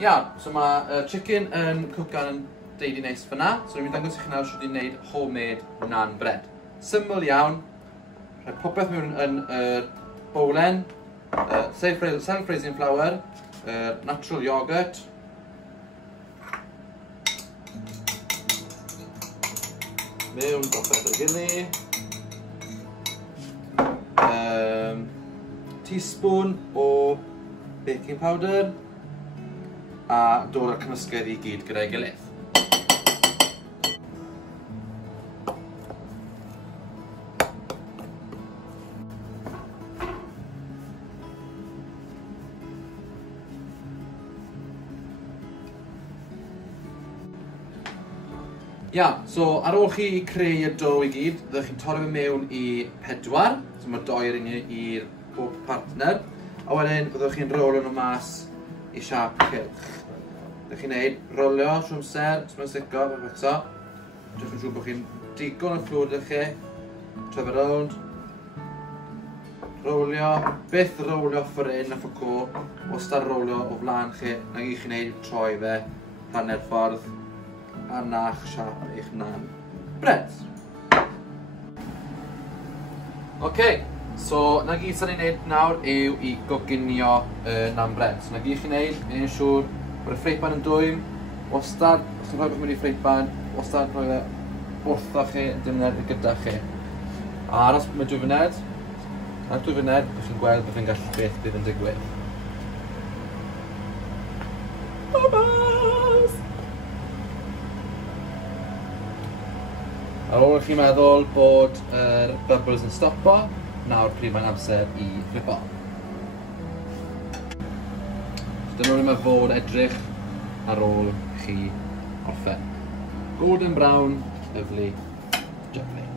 Ia, so mae chicken yn cwcan yn deud i neis fyna. So ni'n mynd dangos i chi nawr sydd wedi'i gwneud homemade naan bread. Syml iawn. Rhaid popeth mewn yn y bowlen. Self-raising flour. Natural yoghurt. Mewn popeth o'r gilydd. Teaspoon o baking powder. A dod â'r cymysgedd i gyd gyda'i gilydd. Ia, so ar ôl chi creu y dough i gyd, byddwch chi'n torri fe mewn i 4. So mae'r 2 i'r bob partner. A wedyn byddwch chi'n rolio nhw mas i siap cylch. Byddwch chi'n neud rolio trwy amser, os mae'n stico, fel eto. Jyst yn siŵr bod chi'n digon o fflwyd i'ch chi. Troi fe rownd. Rolio. Byth rolio ffwrdd a ffwco. Wastad rolio o flaen chi. Na gyd chi'n neud troi fe hanner ffordd. A nach siap eich naan bread. So na gyd sy'n ni'n neud nawr yw i goginio naan bread. So na gyd chi'n neud, ni'n siŵr bod y ffreipan yn dwym, wastad, os ydych chi'n rhoi beth mewn i ffreipan, wastad rhoi fe wrtho chi, dim ned gyda chi. A aros mae 2 funed, ar 2 funed, byddwch chi'n gweld beth bydd yn digwydd. Ar ôl chi meddwl bod yr bubbles yn stopo, nawr pryd mae'n amser i flipo. Dyna ble mae fod edrych ar ôl chi orffen. Golden brown, lyfli, jubbly.